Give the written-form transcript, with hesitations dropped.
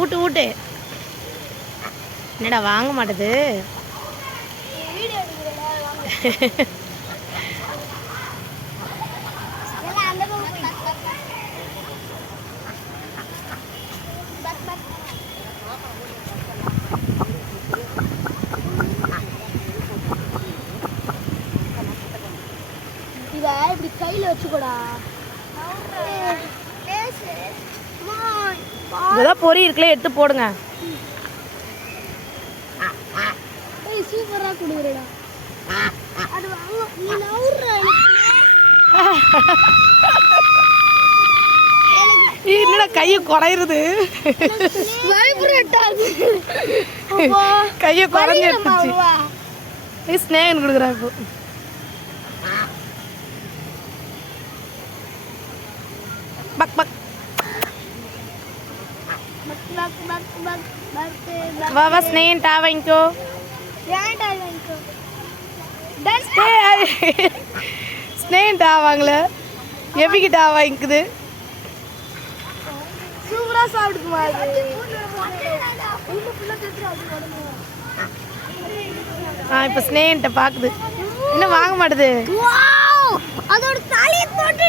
ஊட்டு ஊட்டு. என்னடா வாங்க மாட்டேது. இதை இப்படி கையில் வச்சுக்கூடா. இதெல்லாம் பொறி இருக்குல்ல, எடுத்து போடுங்க. சூப்பராக கொடுக்குறடா. அது நீ என்னடா கையை குறையுது. கையை குறைஞ்சி எடுத்துச்சு. ஸ்னேகன் கொடுக்குறா இப்போ. Buck buck. வா வா ஸ்னேகன் டா வாங்கிக்கோ. ஸ்னேகன் டா வாங்கல, எபிக்கு டா வாங்கிக்குது. சூப்பரா சாப்பிடுக்குமா. இப்போ ஸ்னேகன்ட்ட பாக்குது, இன்னும் வாங்க மாட்டுது. அதோட தலையை போட்டு